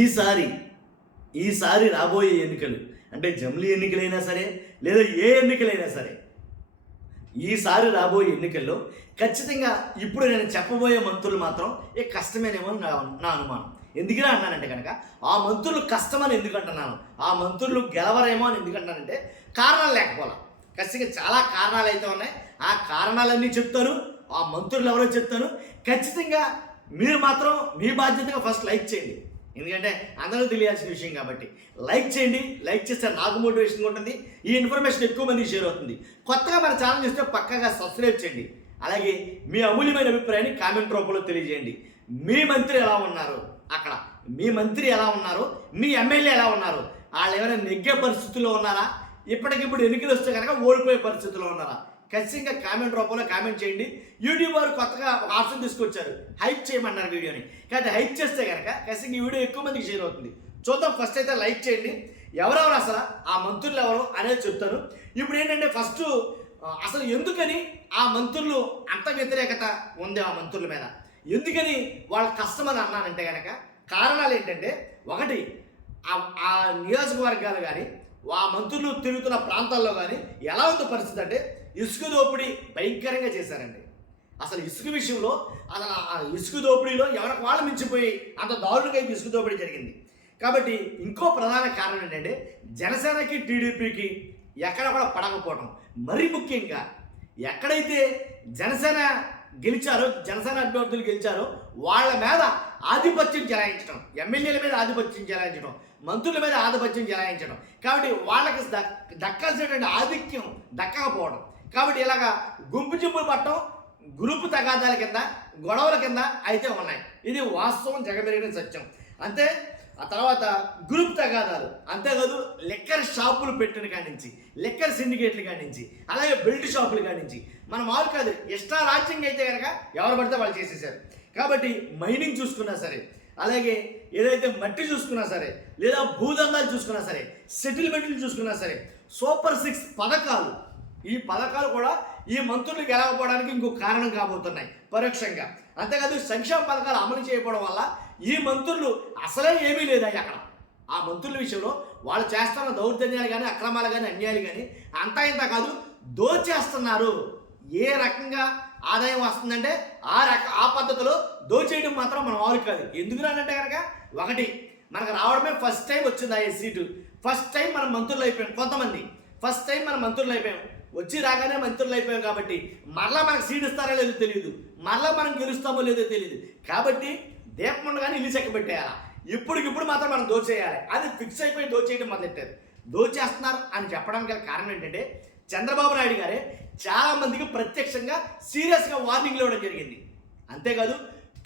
ఈసారి ఈసారి రాబోయే ఎన్నికలు అంటే జమిలీ ఎన్నికలైనా సరే లేదా ఏ ఎన్నికలైనా సరే ఈసారి రాబోయే ఎన్నికల్లో ఖచ్చితంగా ఇప్పుడు నేను చెప్పబోయే మంత్రులు మాత్రం కష్టమేనేమో నా అనుమానం. ఎందుకురా అన్నానంటే కనుక ఆ మంత్రులు కష్టమని ఎందుకు అంటున్నాను, ఆ మంత్రులు గెలవరేమో అని ఎందుకు అంటున్నానంటే కారణాలు లేకపోలా. ఖచ్చితంగా చాలా కారణాలు అయితే ఉన్నాయి. ఆ కారణాలన్నీ చెప్తాను, ఆ మంత్రులు ఎవరో చెప్తాను. ఖచ్చితంగా మీరు మాత్రం మీ బాధ్యతగా ఫస్ట్ లైక్ చేయండి, ఎందుకంటే అందరూ తెలియాల్సిన విషయం కాబట్టి లైక్ చేయండి. లైక్ చేస్తే నాకు మోటివేషన్గా ఉంటుంది, ఈ ఇన్ఫర్మేషన్ ఎక్కువ మందికి షేర్ అవుతుంది. కొత్తగా మన ఛానల్ చూస్తే పక్కగా సబ్స్క్రైబ్ చేయండి. అలాగే మీ అమూల్యమైన అభిప్రాయాన్ని కామెంట్ రూపంలో తెలియజేయండి. మీ మంత్రి ఎలా ఉన్నారు, అక్కడ మీ మంత్రి ఎలా ఉన్నారు, మీ ఎమ్మెల్యే ఎలా ఉన్నారు, వాళ్ళు ఎవరైనా నెగ్గే పరిస్థితుల్లో ఉన్నారా, ఇప్పటికిప్పుడు ఎన్నికలు వస్తే కనుక ఓడిపోయే పరిస్థితుల్లో ఉన్నారా, ఖచ్చితంగా కామెంట్ రూపంలో కామెంట్ చేయండి. యూట్యూబ్ వారు కొత్తగా ఒక ఆప్షన్ తీసుకొచ్చారు, హైప్ చేయమన్నారు వీడియోని. కాబట్టి హైప్ చేస్తే కనుక ఖచ్చితంగా ఈ వీడియో ఎక్కువ మందికి షేర్ అవుతుంది. చూద్దాం. ఫస్ట్ అయితే లైక్ చేయండి. ఎవరెవరు అసలు ఆ మంత్రులు ఎవరు అనేది చెప్తాను. ఇప్పుడు ఏంటంటే ఫస్ట్ అసలు ఎందుకని ఆ మంత్రులు అంత వ్యతిరేకత ఉంది ఆ మంత్రుల మీద, ఎందుకని వాళ్ళ కష్టమని అన్నానంటే కనుక కారణాలు ఏంటంటే, ఒకటి ఆ నియోజకవర్గాలు కానీ ఆ మంత్రులు తిరుగుతున్న ప్రాంతాల్లో కానీ ఎలా ఉంది పరిస్థితి అంటే ఇసుక దోపిడీ భయంకరంగా చేశారండి. అసలు ఇసుక విషయంలో అసలు ఆ ఇసుక దోపిడీలో ఎవరికి వాళ్ళు మించిపోయి అంత దారుణంగా ఇసుక దోపిడీ జరిగింది. కాబట్టి ఇంకో ప్రధాన కారణం ఏంటంటే జనసేనకి టీడీపీకి ఎక్కడ కూడా పడకపోవడం. మరీ ముఖ్యంగా ఎక్కడైతే జనసేన గెలిచారో, జనసేన అభ్యర్థులు గెలిచారో వాళ్ళ మీద ఆధిపత్యం చెలాయించడం, ఎమ్మెల్యేల మీద ఆధిపత్యం చెలాయించడం, మంత్రుల మీద ఆధిపత్యం చెలాయించడం. కాబట్టి వాళ్ళకి దక్కాల్సినటువంటి ఆధిక్యం దక్కకపోవడం. కాబట్టి ఇలాగా గుంపు చింపులు పట్టడం, గ్రూపు తగాదాల కింద, గొడవల కింద అయితే ఉన్నాయి. ఇది వాస్తవం, జగమెరిగిన సత్యం. అంతే. ఆ తర్వాత గ్రూప్ తగాదాలు, అంతేకాదు లిక్కర్ షాపులు పెట్టిన కాడి నుంచి, లిక్కర్ సిండికేట్ల కాడి నుంచి, అలాగే బెల్ట్ షాపుల కాడి నుంచి మన మామూలు కాదు ఇష్టారాజ్యంగా అయితే కనుక ఎవరు పడితే వాళ్ళు చేసేసారు. కాబట్టి మైనింగ్ చూసుకున్నా సరే, అలాగే ఏదైతే మట్టి చూసుకున్నా సరే, లేదా భూదందాలు చూసుకున్నా సరే, సెటిల్మెంట్లు చూసుకున్నా సరే, సూపర్ 6 పథకాలు, ఈ పథకాలు కూడా ఈ మంత్రులు గెలవకపోవడానికి ఇంకో కారణం కాబోతున్నాయి పరోక్షంగా. అంతేకాదు సంక్షేమ పథకాలు అమలు చేయకపోవడం వల్ల ఈ మంత్రులు అసలే ఏమీ లేదా అక్కడ. ఆ మంత్రుల విషయంలో వాళ్ళు చేస్తున్న దౌర్జన్యాలు కానీ, అక్రమాలు కానీ, అన్యాయాలు కానీ అంతా ఇంత కాదు, దోచేస్తున్నారు. ఏ రకంగా ఆదాయం వస్తుందంటే ఆ పద్ధతిలో దోచేయడం మాత్రం మన వాళ్ళు కాదు. ఎందుకు రానంటే కనుక, ఒకటి మనకు రావడమే ఫస్ట్ టైం వచ్చింది ఆ సీటు. ఫస్ట్ టైం మనం మంత్రులు అయిపోయాం. కొంతమంది ఫస్ట్ టైం మనం మంత్రులు అయిపోయాం, వచ్చి రాగానే మంత్రులు అయిపోయాం. కాబట్టి మరలా మనకు సీట్ ఇస్తారో లేదో తెలియదు, మరలా మనం గెలుస్తామో లేదో తెలియదు. కాబట్టి దీపం ఉండగానే ఇల్లు చెక్క పెట్టేయాలి. ఇప్పటికిప్పుడు మాత్రం మనం దోచేయాలి. అది ఫిక్స్ అయిపోయి దోచేయడం మొదలెట్టారు. దోచేస్తున్నారు అని చెప్పడానికి గల కారణం ఏంటంటే చంద్రబాబు నాయుడు గారే చాలామందికి ప్రత్యక్షంగా సీరియస్గా వార్నింగ్లు ఇవ్వడం జరిగింది. అంతేకాదు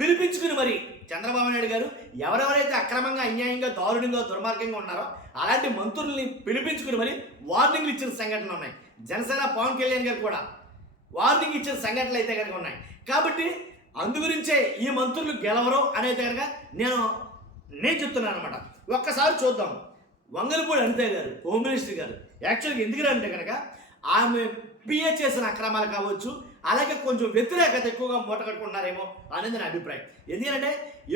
పిలిపించుకుని మరి చంద్రబాబు నాయుడు గారు ఎవరెవరైతే అక్రమంగా, అన్యాయంగా, దారుణంగా, దుర్మార్గంగా ఉన్నారో అలాంటి మంత్రుల్ని పిలిపించుకుని మరి వార్నింగ్లు ఇచ్చిన సంఘటనలు ఉన్నాయి. జనసేన పవన్ కళ్యాణ్ గారు కూడా వార్నింగ్ ఇచ్చిన సంఘటనలు అయితే కనుక ఉన్నాయి. కాబట్టి అందుగురించే ఈ మంత్రులు గెలవరు అనేది కనుక నేను చెప్తున్నాను అనమాట. ఒక్కసారి చూద్దాం. వంగలపూడి అనిత గారు, హోమ్ మినిస్టర్ గారు, యాక్చువల్గా ఎందుకు అంటే కనుక ఆమె పిఏ చేసిన అక్రమాలు కావచ్చు, అలాగే కొంచెం వ్యతిరేకత ఎక్కువగా మూట కట్టుకుంటున్నారేమో అనేది నా అభిప్రాయం. ఎందుకంటే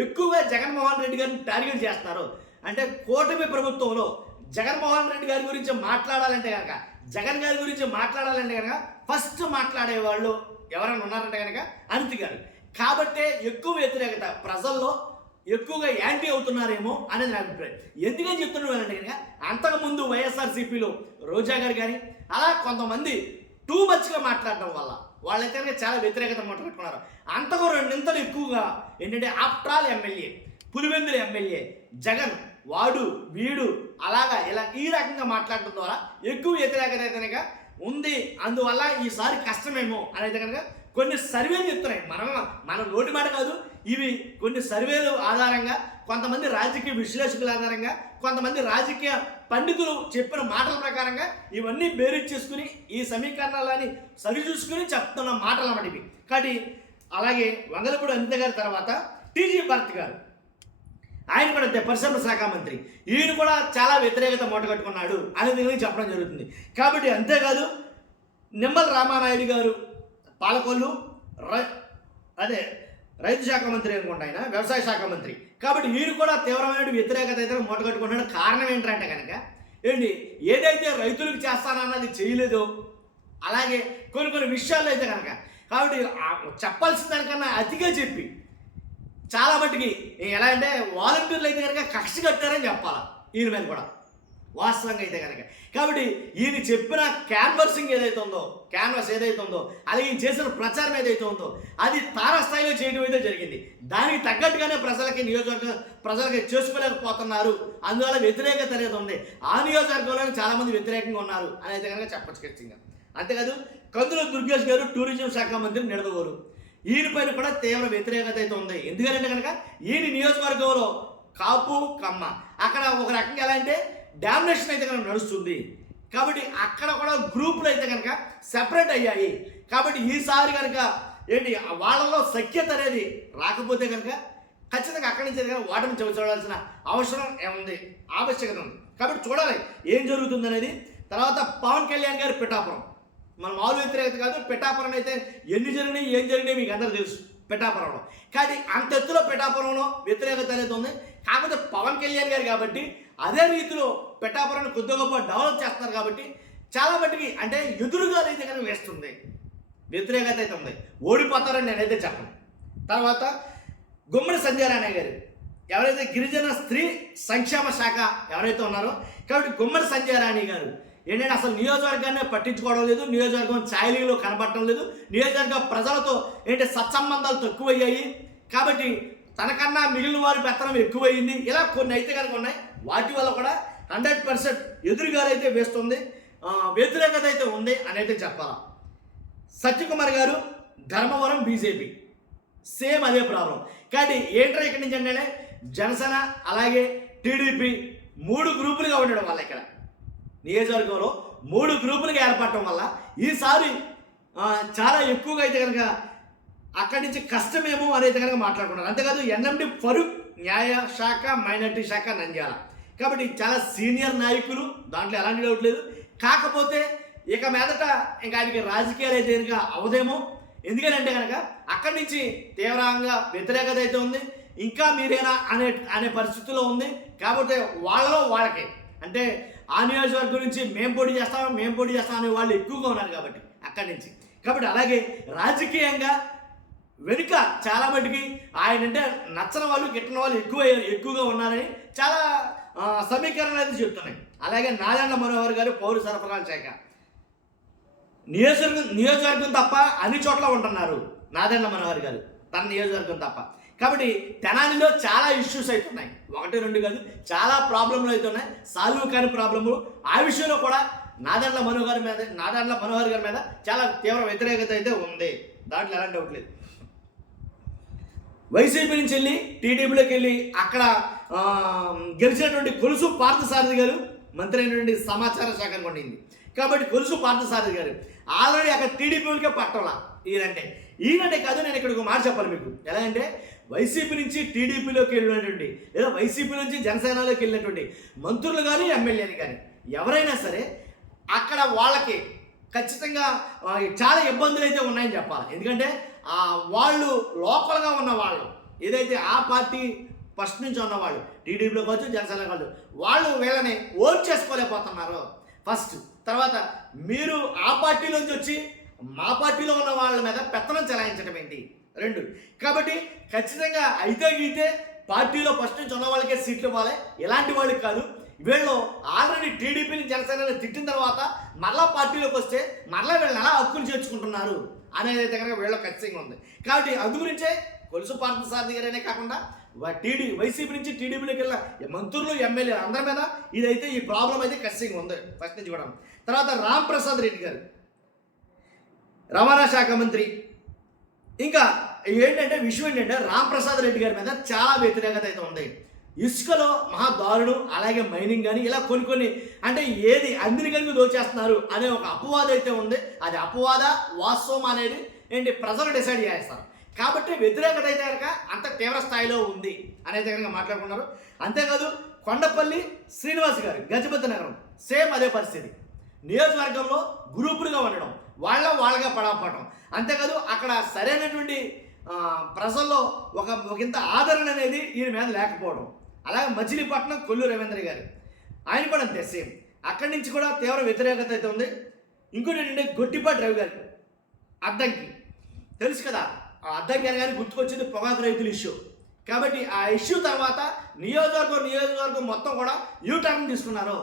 ఎక్కువగా జగన్మోహన్ రెడ్డి గారిని టార్గెట్ చేస్తున్నారు. అంటే కూటమి ప్రభుత్వంలో జగన్మోహన్ రెడ్డి గారి గురించి మాట్లాడాలంటే కనుక, జగన్ గారి గురించి మాట్లాడాలంటే కనుక ఫస్ట్ మాట్లాడే వాళ్ళు ఎవరైనా ఉన్నారంటే కనుక అనిత గారు. కాబట్టే ఎక్కువ వ్యతిరేకత ప్రజల్లో ఎక్కువగా యాంటీ అవుతున్నారేమో అనేది నా అభిప్రాయం. ఎందుకని చెప్తున్నాను అంటే కనుక అంతకుముందు వైఎస్ఆర్సీపీలో రోజా గారు కానీ అలా కొంతమంది టూ మచ్గా మాట్లాడడం వల్ల వాళ్ళైతే కనుక చాలా వ్యతిరేకత మూట పెట్టుకున్నారు. అంతకు రెండింతలు ఎక్కువగా ఏంటంటే after all MLA, Pulivendula MLA Jagan వాడు వీడు అలాగా ఇలా ఈ రకంగా మాట్లాడటం ద్వారా ఎక్కువ వ్యతిరేకత అయితే కనుక ఉంది. అందువల్ల ఈసారి కష్టమేమో అనేది కనుక కొన్ని సర్వేలు చెప్తున్నాయి. మన నోటి మాట కాదు, ఇవి కొన్ని సర్వేలు ఆధారంగా, కొంతమంది రాజకీయ విశ్లేషకుల ఆధారంగా, కొంతమంది రాజకీయ పండితులు చెప్పిన మాటల ప్రకారంగా ఇవన్నీ బేరీజ్ చేసుకుని ఈ సమీకరణాలని సరిచూసుకుని చెప్తున్న మాటలు అన్నమాట ఇవి. కాబట్టి అలాగే వంగలపూడి అనిత గారి తర్వాత టీజీ భరత్ గారు, ఆయన కూడా పరిశ్రమ శాఖ మంత్రి, ఈయన కూడా చాలా వ్యతిరేకత మూట కట్టుకున్నాడు అనేది చెప్పడం జరుగుతుంది. కాబట్టి అంతేకాదు నిమ్మల రామానాయుడు గారు పాలకొల్లు, రైతు శాఖ మంత్రి అనుకుంటా, ఆయన వ్యవసాయ శాఖ మంత్రి. కాబట్టి ఈయన కూడా తీవ్రమైన వ్యతిరేకత అయితే మూటగట్టుకుంటున్నాడు. కారణం ఏంటంటే కనుక ఏంటి, ఏదైతే రైతులకు చేస్తానన్నది చేయలేదో అలాగే కొన్ని విషయాల్లో అయితే కనుక, కాబట్టి చెప్పాల్సిన దానికన్నా అతిగా చెప్పి చాలా మట్టుకి ఎలా అంటే వాలంటీర్లు అయితే కనుక కక్ష కట్టారని చెప్పాలి ఈయన మీద కూడా వాస్తవంగా అయితే కనుక. కాబట్టి ఈయన చెప్పిన క్యాన్వాస్ ఏదైతే ఉందో అలాగే ఈయన చేసిన ప్రచారం ఏదైతే ఉందో అది తారాస్థాయిలో చేయడం అయితే జరిగింది. దానికి తగ్గట్టుగానే ప్రజలకి చేసుకోలేకపోతున్నారు. అందువల్ల వ్యతిరేకత అనేది ఉంది. ఆ నియోజకవర్గంలో చాలామంది వ్యతిరేకంగా ఉన్నారు అని అయితే కనుక చెప్పచ్చు ఖచ్చితంగా. అంతేకాదు కందుల దుర్గేష్ గారు టూరిజం శాఖ మంత్రి నిడదవోలు, ఈయన పైన కూడా తీవ్ర వ్యతిరేకత అయితే ఉంది. ఎందుకంటే కనుక ఈయన నియోజకవర్గంలో కాపు కమ్మ అక్కడ ఒక రకంగా ఎలా అంటే డామినేషన్ అయితే కనుక నడుస్తుంది. కాబట్టి అక్కడ కూడా గ్రూపులు అయితే కనుక సెపరేట్ అయ్యాయి. కాబట్టి ఈసారి కనుక ఏంటి వాళ్ళలో సఖ్యత అనేది రాకపోతే కనుక ఖచ్చితంగా అక్కడి నుంచి కనుక వాటిని చూడాల్సిన అవసరం ఏముంది, ఆవశ్యకత ఉంది. కాబట్టి చూడాలి ఏం జరుగుతుంది అనేది. తర్వాత పవన్ కళ్యాణ్ గారి పిఠాపురం, మన మామూలు వ్యతిరేకత కాదు, పిఠాపురం అయితే ఏం జరిగినాయి మీకు అందరూ తెలుసు పిఠాపురంలో. కానీ అంత ఎత్తులో పిఠాపురంలో వ్యతిరేకత అనేది ఉంది. కాకపోతే పవన్ కళ్యాణ్ గారు కాబట్టి అదే రీతిలో పిఠాపురాన్ని కొద్ది గొప్ప డెవలప్ చేస్తున్నారు కాబట్టి చాలా మట్టుకి అంటే ఎదురుగా అయితే కనుక వేస్తుంది, వ్యతిరేకత అయితే ఉంది. ఓడిపోతారని నేనైతే చెప్పను. తర్వాత గుమ్మడి సంజయ్ రాణి గారు ఎవరైతే గిరిజన స్త్రీ సంక్షేమ శాఖ ఎవరైతే ఉన్నారో, కాబట్టి గుమ్మడి సంజయ్ రాణి గారు ఏంటంటే అసలు నియోజకవర్గాన్ని పట్టించుకోవడం లేదు, నియోజకవర్గం ఛాయలీలో కనబడటం లేదు, నియోజకవర్గ ప్రజలతో ఏంటి సత్సంబంధాలు తక్కువయ్యాయి. కాబట్టి తనకన్నా మిగిలిన వారి పెత్తనం ఎక్కువైంది. ఇలా కొన్ని అయితే కనుక ఉన్నాయి. వాటి వల్ల కూడా 100% ఎదురుగాలు అయితే వేస్తుంది, వ్యతిరేకత అయితే ఉంది అని అయితే చెప్పాలి. సత్యకుమార్ గారు ధర్మవరం బీజేపీ సేమ్ అదే ప్రాబ్లం. కానీ ఏంటో ఇక్కడి నుంచి అంటే జనసేన అలాగే టీడీపీ 3 గ్రూపులుగా ఉండడం వల్ల ఇక్కడ నియోజకవర్గంలో 3 గ్రూపులుగా ఏర్పడటం వల్ల ఈసారి చాలా ఎక్కువగా అయితే కనుక అక్కడి నుంచి కష్టమేమో అనేది కనుక మాట్లాడుకుంటారు. అంతేకాదు ఎన్ఎండి ఫరూక్ న్యాయ శాఖ మైనార్టీ శాఖ నంద్యాల, కాబట్టి చాలా సీనియర్ నాయకులు, దాంట్లో ఎలాంటి డౌట్ లేదు. కాకపోతే ఇక మీదట ఇంకా ఆయనకి రాజకీయాలు అయితే కనుక అవదేమో. ఎందుకంటే కనుక అక్కడి నుంచి తీవ్రంగా వ్యతిరేకత అయితే ఉంది. ఇంకా మీరేనా అనే పరిస్థితుల్లో ఉంది. కాకపోతే వాళ్ళకే అంటే ఆ నియోజకవర్గం నుంచి మేము పోటీ చేస్తాం అనే వాళ్ళు ఎక్కువగా ఉన్నారు కాబట్టి అక్కడి నుంచి. కాబట్టి అలాగే రాజకీయంగా వెనుక చాలా మటుకి ఆయన అంటే నచ్చని వాళ్ళు గిట్టని వాళ్ళు ఎక్కువగా ఉన్నారని చాలా సమీకరణలు అయితే చెప్తున్నాయి. అలాగే నాదెండ్ల మనోహర్ గారు పౌర సరఫరాల శాఖ నియోజకవర్గం తప్ప అన్ని చోట్ల ఉంటున్నారు నాదెండ్ల మనోహర్ గారు, తన నియోజకవర్గం తప్ప. కాబట్టి తెనాలిలో చాలా ఇష్యూస్ అవుతున్నాయి, 1-2 కాదు, చాలా ప్రాబ్లంలు అవుతున్నాయి, సాల్వ్ కాని ప్రాబ్లములు. ఆ విషయంలో కూడా నాదెండ్ల మనోహర్ గారి మీద చాలా తీవ్ర వ్యతిరేకత అయితే ఉంది, దాంట్లో ఎలాంటి డౌట్ లేదు. వైసీపీ నుంచి వెళ్ళి టీడీపీలోకి వెళ్ళి అక్కడ గెలిచినటువంటి కొలుసు పార్థసారథి గారు మంత్రి అయినటువంటి సమాచార శాఖ అనుకుంటుంది. కాబట్టి కొలుసు పార్థసారథి గారు ఆల్రెడీ అక్కడ టీడీపీలకే పట్టలా. ఈయనంటే కాదు, నేను ఇక్కడ ఒక మాట చెప్పాలి మీకు. ఎలా అంటే వైసీపీ నుంచి టీడీపీలోకి వెళ్ళినటువంటి లేదా వైసీపీ నుంచి జనసేనలోకి వెళ్ళినటువంటి మంత్రులు కానీ ఎమ్మెల్యేలు కానీ ఎవరైనా సరే అక్కడ వాళ్ళకి ఖచ్చితంగా చాలా ఇబ్బందులు అయితే ఉన్నాయని చెప్పాలి. ఎందుకంటే వాళ్ళు లోకల్గా ఉన్న వాళ్ళు ఏదైతే ఆ పార్టీ ఫస్ట్ నుంచి ఉన్నవాళ్ళు టీడీపీలో కావచ్చు జనసేన కావచ్చు, వాళ్ళు వీళ్ళని ఓట్ చేసుకోలేకపోతున్నారు ఫస్ట్. తర్వాత మీరు ఆ పార్టీలోంచి వచ్చి మా పార్టీలో ఉన్న వాళ్ళ మీద పెత్తనం చెలాయించడం ఏంటి 2. కాబట్టి ఖచ్చితంగా అయితే పార్టీలో ఫస్ట్ నుంచి ఉన్న వాళ్ళకే సీట్లు ఇవ్వాలి, ఎలాంటి వాళ్ళకి కాదు. వీళ్ళు ఆల్రెడీ టీడీపీని జనసేనని తిట్టిన తర్వాత మరలా పార్టీలోకి వస్తే మరలా వీళ్ళని ఎలా హక్కులు చేర్చుకుంటున్నారు అనేది అయితే కనుక వీళ్ళ ఖచ్చితంగా ఉంది. కాబట్టి అందు గురించే కొలుసు పార్థసారథి గారనే కాకుండా వైసీపీ నుంచి టీడీపీలోకి వెళ్ళిన మంత్రులు ఎమ్మెల్యేలు అందరి మీద ఇదైతే ఈ ప్రాబ్లం అయితే ఖచ్చితంగా ఉంది ఫస్ట్ నుంచి కూడా. తర్వాత రాంప్రసాద్ రెడ్డి గారు రవాణా శాఖ మంత్రి. ఇంకా ఏంటంటే విషయం ఏంటంటే రాంప్రసాద్ రెడ్డి గారి మీద చాలా వ్యతిరేకత అయితే ఉంది. ఇసుకలో మహాదారుడు అలాగే మైనింగ్ కానీ ఇలా కొన్ని అంటే ఏది అందరికీ దోచేస్తున్నారు అనే ఒక అపవాదం అయితే ఉంది. అది అపవాద వాస్తవం అనేది ప్రజలు డిసైడ్ చేస్తారు. కాబట్టి వ్యతిరేకత అయితే కనుక అంత తీవ్ర స్థాయిలో ఉంది అనేది కనుక మాట్లాడుకున్నారు. అంతేకాదు కొండపల్లి శ్రీనివాస్ గారు గజపతి నగరం సేమ్ అదే పరిస్థితి. నియోజకవర్గంలో గ్రూపులుగా ఉండడం, వాళ్ళగా పడపడడం. అంతేకాదు అక్కడ సరైనటువంటి ప్రజల్లో ఒకంత ఆదరణ అనేది ఈయన మీద లేకపోవడం. అలాగే మచిలీపట్నం కొల్లు రవీంద్ర గారు, ఆయన కూడా అంతే సేమ్. అక్కడి నుంచి కూడా తీవ్ర వ్యతిరేకత అయితే ఉంది. ఇంకోటి ఏంటంటే గొట్టిపాటి రవి గారు అద్దంకి తెలుసు కదా, ఆ అద్దంకి గారు గుర్తుకొచ్చింది పొగాకు రైతుల ఇష్యూ. కాబట్టి ఆ ఇష్యూ తర్వాత నియోజకవర్గం మొత్తం కూడా యూటర్న్ తీసుకున్నారు.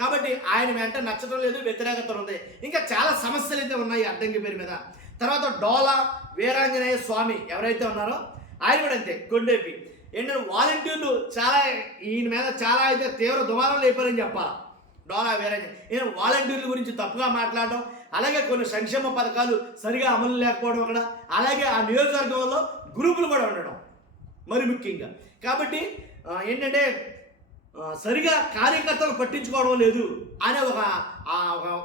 కాబట్టి ఆయన వెంట నచ్చడం లేదు, వ్యతిరేకత ఉంది. ఇంకా చాలా సమస్యలు అయితే ఉన్నాయి అద్దంకి పేరు మీద. తర్వాత డోలా వీరాంజనేయ స్వామి ఎవరైతే ఉన్నారో ఆయన కూడా అంతే కొండేపి. ఏంటంటే వాలంటీర్లు చాలా ఈయన మీద చాలా అయితే తీవ్ర దుమారం లేపారని చెప్పాలి. డోలా వీరాంజనేయ ఈయన వాలంటీర్ల గురించి తప్పుగా మాట్లాడడం, అలాగే కొన్ని సంక్షేమ పథకాలు సరిగా అమలు లేకపోవడం అక్కడ, అలాగే ఆ నియోజకవర్గంలో గ్రూపులు కూడా ఉండడం మరి ముఖ్యంగా. కాబట్టి ఏంటంటే సరిగా కార్యకర్తలు పట్టించుకోవడం లేదు అనే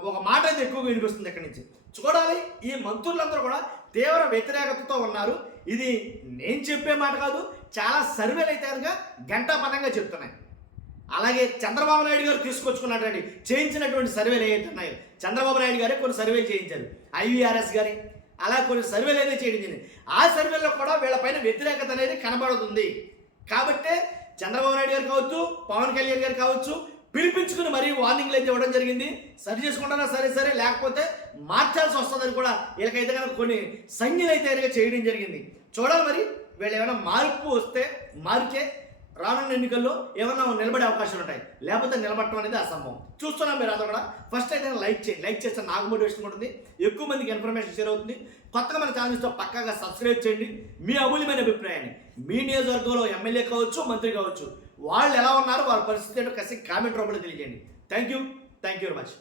ఒక మాట అయితే ఎక్కువగా వినిపిస్తుంది ఎక్కడి నుంచి. చూడాలి, ఈ మంత్రులందరూ కూడా తీవ్ర వ్యతిరేకతతో ఉన్నారు. ఇది నేను చెప్పే మాట కాదు, చాలా సర్వేలు అయితే కనుక గంటాపథంగా చెప్తున్నాయి. అలాగే చంద్రబాబు నాయుడు గారు తీసుకొచ్చుకున్నటువంటి చేయించినటువంటి సర్వేలు ఏవైతే ఉన్నాయో, చంద్రబాబు నాయుడు గారే కొన్ని సర్వేలు చేయించారు, IVRS గారి అలా కొన్ని సర్వేలు అయితే చేయడం జరిగింది. ఆ సర్వేలో కూడా వీళ్ళపైన వ్యతిరేకత అనేది కనబడుతుంది. కాబట్టే చంద్రబాబు నాయుడు గారు కావచ్చు, పవన్ కళ్యాణ్ గారు కావచ్చు పిలిపించుకుని మరీ వార్నింగ్లు అయితే ఇవ్వడం జరిగింది. సరి చేసుకుంటారా సరే లేకపోతే మార్చాల్సి వస్తుందని కూడా వీళ్ళకైతే కనుక కొన్ని సంజ్ఞలు అయితే చేయడం జరిగింది. చూడాలి మరి వీళ్ళు ఏమైనా మార్పు వస్తే మారితే రానున్న ఎన్నికల్లో ఏమన్నా నిలబడే అవకాశాలు ఉంటాయి, లేకపోతే నిలబడటం అనేది అసంభవం. చూస్తున్నాం మీరు అందరూ కూడా. ఫస్ట్ అయితే లైక్ చేస్తే నాకు మోటివేషన్ ఉంటుంది, ఎక్కువ మందికి ఇన్ఫర్మేషన్ షేర్ అవుతుంది. కొత్తగా మన ఛానల్స్తో పక్కాగా సబ్స్క్రైబ్ చేయండి. మీ అమూల్యమైన అభిప్రాయాన్ని మీ నియోజకవర్గంలో ఎమ్మెల్యే కావచ్చు, మంత్రి కావచ్చు, వాళ్ళు ఎలా ఉన్నారు, వాళ్ళ పరిస్థితి ఏంటో కామెంట్ రూపంలో తెలియజేయండి. Thank you very much.